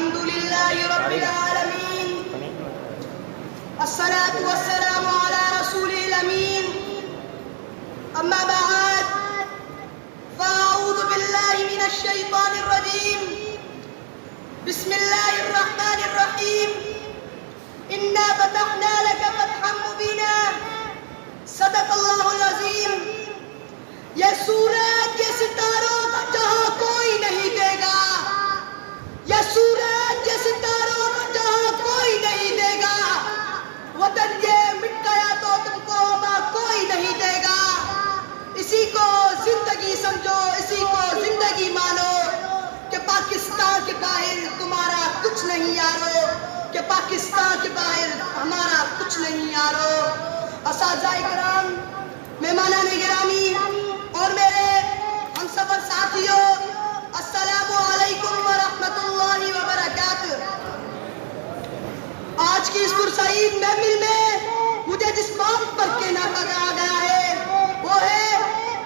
الحمد لله رب العالمين الصلاة والسلام على رسوله الأمين أما بعد فأعوذ بالله من الشيطان الرجيم بسم الله الرحمن الرحيم إنا فتحنا لك فتحا مبينا صدق اللہ العظیم. یہ سورج یہ ستاروں کا جہاں کوئی نہیں دے گا، یہ سورج یہ ستاروں کا جہاں کوئی نہیں دے گا. وطن یہ مٹ گیا تو تم کو وہاں کوئی نہیں دے گا. اسی کو زندگی سمجھو، اسی کو زندگی مانو کہ پاکستان کے باہر تمہارا کچھ نہیں یارو، کہ پاکستان کے باہر ہمارا کچھ نہیں یارو. اساتذہ کرام، مہمانان گرامی اور میرے ہم سفر ساتھیوں، السلام علیکم ورحمۃ اللہ وبرکاتہ. آج کی اس پرسعید محفل میں مجھے جس بات پر کہنا پڑا گیا ہے وہ ہے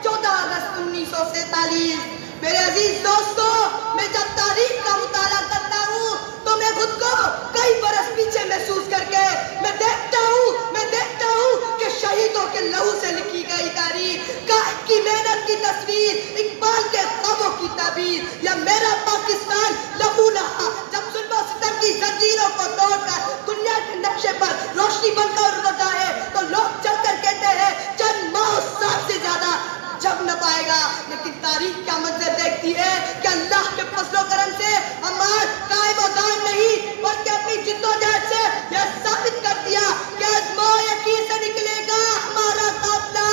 14 اگست 1947. میرے عزیز دوستو، میں جب تاریخ کا مطالعہ کرتا ہوں تو میں خود کو کئی برس پیچھے محسوس کر کے میں دیکھتا ہوں کہ شہیدوں کے لہو سے لکھی گئی تاریخ، قائد کی محنت کی تصویر، اقبال کے خوابوں کی تعبیر، یا میرا پاکستان لہو نہا جب ظلم و ستم کی زنجیروں کو توڑ کر دنیا کے نقشے پر روشنی بن کر اٹھتا ہے تو لوگ چل کر کہتے ہیں چند ماہ سال سے زیادہ جب نہ پائے گا. لیکن تاریخ کیا منظر دیکھتی ہے کہ اللہ کے فضل و کرم سے ہم آج قائم و دائم نہیں بلکہ اپنی جد و جہد سے یہ ثابت کر دیا کہ عزم و یقین سے نکلے گا ہمارا قافلہ،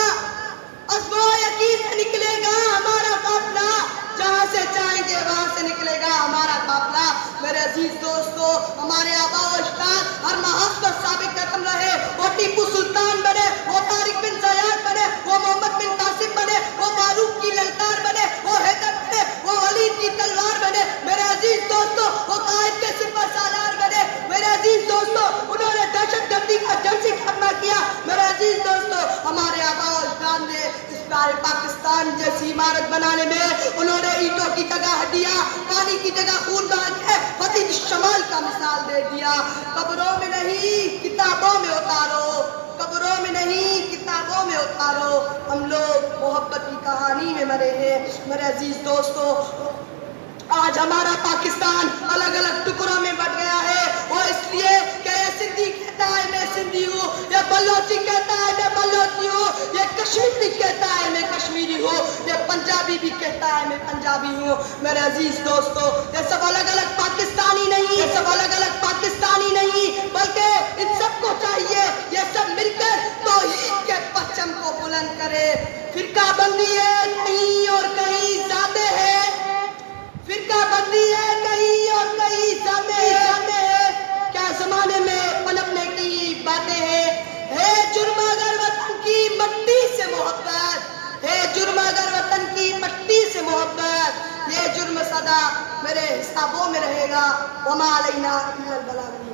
عزم و یقین سے نکلے گا ہمارا قافلہ، جہاں سے چاہیں گے وہاں سے نکلے گا ہمارا قافلہ. میرے عزیز دوستو، ہمارے آباء و اجداد ہر محاذ پر ثابت قدم رہے. وہ ٹیپو سلطان بنے، وہ طارق بن زیاد بنے، وہ محمد بن قاسم بنے، وہ فاروق کی للکار بنے، وہ حیدر بنے، وہ ولید کی تلوار بنے. میرے عزیز دوستو، وہ قائد کے سپہ سالار بنے. میرے عزیز دوستو، انہوں نے دہشت گردی کا جنسی خاتمہ کیا. میرے عزیز دوستو، ہمارے آباء و اجداد نے اس پیارے پاکستان جیسی عمارت بنانے میں انہوں نے اینٹوں کی جگہ ہڈیاں، پانی کی جگہ خون بہا کے فتح شمال کا مثال دے دیا. قبروں میں نہیں کتابوں میں اتارو، قبروں میں نہیں کتابوں میں اتارو، ہم لوگ محبت کی کہانی میں مرے ہیں. میرے عزیز دوستو، آج ہمارا پاکستان الگ الگ ٹکڑوں میں بٹ گیا ہے. وہ اس لیے کہ یہ سندھی کہتا ہے میں سندھی ہوں، یہ بلوچی کہتا ہے میں بلوچی ہوں، یہ کشمیری کہتا ہے میں کشمیری ہوں، یہ پنجابی بھی کہتا ہے میں پنجابی ہوں. میرے عزیز دوستو، یہ سب الگ الگ پاکستانی نہیں، یہ سب الگ الگ پاکستانی نہیں، بلکہ ان سب کو چاہیے یہ سب مل کر توحید کے پرچم کو بلند کرے. فرقہ بندی ہے کہیں اور کہیں ذاتیں ہے، فرقہ بندی ہے کہیں اور کہیں ذاتیں ہے، کیا زمانے میں پنپنے کی باتیں ہیں. ہے جرم اگر وطن کی مٹی سے محبت، ہے جرم اگر وطن کی مٹی سے محبت، یہ جرم سدا میرے حسابوں میں رہے گا. وما علینا الا البلاغ.